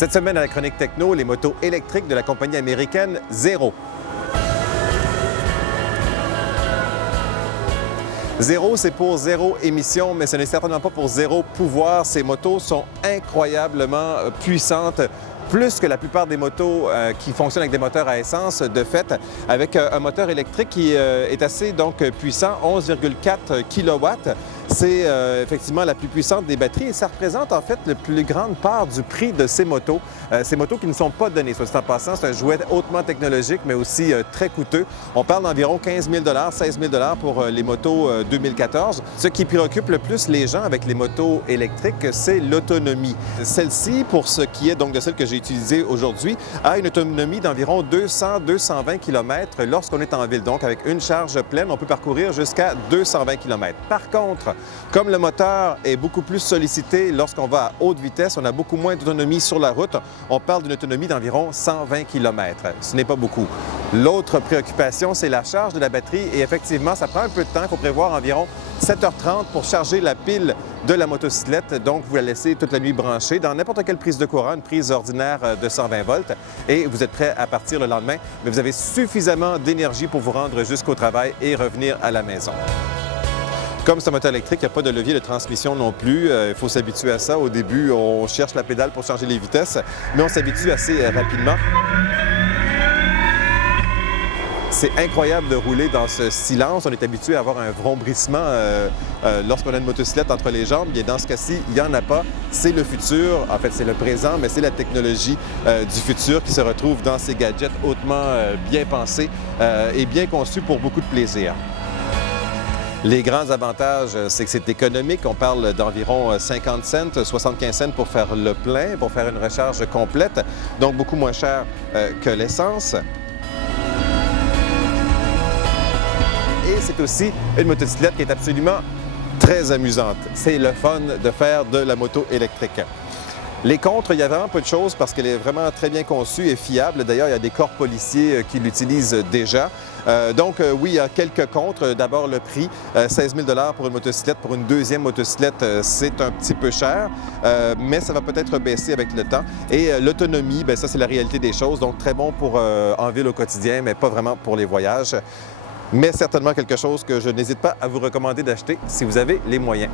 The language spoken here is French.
Cette semaine à la Chronique Techno, les motos électriques de la compagnie américaine Zero. Zero, c'est pour zéro émission, mais ce n'est certainement pas pour zéro pouvoir. Ces motos sont incroyablement puissantes, plus que la plupart des motos qui fonctionnent avec des moteurs à essence, de fait, avec un moteur électrique qui est assez puissant, 11,4 kW. C'est effectivement la plus puissante des batteries et ça représente en fait la plus grande part du prix de ces motos. Ces motos qui ne sont pas données, soit dit en passant, c'est un jouet hautement technologique mais aussi très coûteux. On parle d'environ 15 000 16 000 pour les motos 2014. Ce qui préoccupe le plus les gens avec les motos électriques, c'est l'autonomie. Celle-ci, pour ce qui est donc de celle que j'ai utilisée aujourd'hui, a une autonomie d'environ 200-220 km lorsqu'on est en ville. Donc avec une charge pleine, on peut parcourir jusqu'à 220 km. Par contre, comme le moteur est beaucoup plus sollicité lorsqu'on va à haute vitesse, on a beaucoup moins d'autonomie sur la route. On parle d'une autonomie d'environ 120 km. Ce n'est pas beaucoup. L'autre préoccupation, c'est la charge de la batterie et effectivement, ça prend un peu de temps. Il faut prévoir environ 7h30 pour charger la pile de la motocyclette. Donc, vous la laissez toute la nuit branchée dans n'importe quelle prise de courant, une prise ordinaire de 120 volts et vous êtes prêt à partir le lendemain. Mais vous avez suffisamment d'énergie pour vous rendre jusqu'au travail et revenir à la maison. Comme c'est un moteur électrique, il n'y a pas de levier de transmission non plus. Il faut s'habituer à ça. Au début, on cherche la pédale pour changer les vitesses, mais on s'habitue assez rapidement. C'est incroyable de rouler dans ce silence. On est habitué à avoir un vrombissement lorsqu'on a une motocyclette entre les jambes. Bien, dans ce cas-ci, il n'y en a pas. C'est le futur. En fait, c'est le présent, mais c'est la technologie du futur qui se retrouve dans ces gadgets hautement bien pensés et bien conçus pour beaucoup de plaisir. Les grands avantages, c'est que c'est économique. On parle d'environ 50 cents, 75 cents pour faire le plein, pour faire une recharge complète, donc beaucoup moins cher que l'essence. Et c'est aussi une motocyclette qui est absolument très amusante. C'est le fun de faire de la moto électrique. Les contres, il y a vraiment peu de choses parce qu'elle est vraiment très bien conçue et fiable. D'ailleurs, il y a des corps policiers qui l'utilisent déjà. Oui, il y a quelques contres. D'abord, le prix, 16 000 pour une motocyclette. Pour une deuxième motocyclette, c'est un petit peu cher, mais ça va peut-être baisser avec le temps. Et l'autonomie, ça, c'est la réalité des choses. Donc, très bon pour en ville au quotidien, mais pas vraiment pour les voyages. Mais certainement quelque chose que je n'hésite pas à vous recommander d'acheter si vous avez les moyens.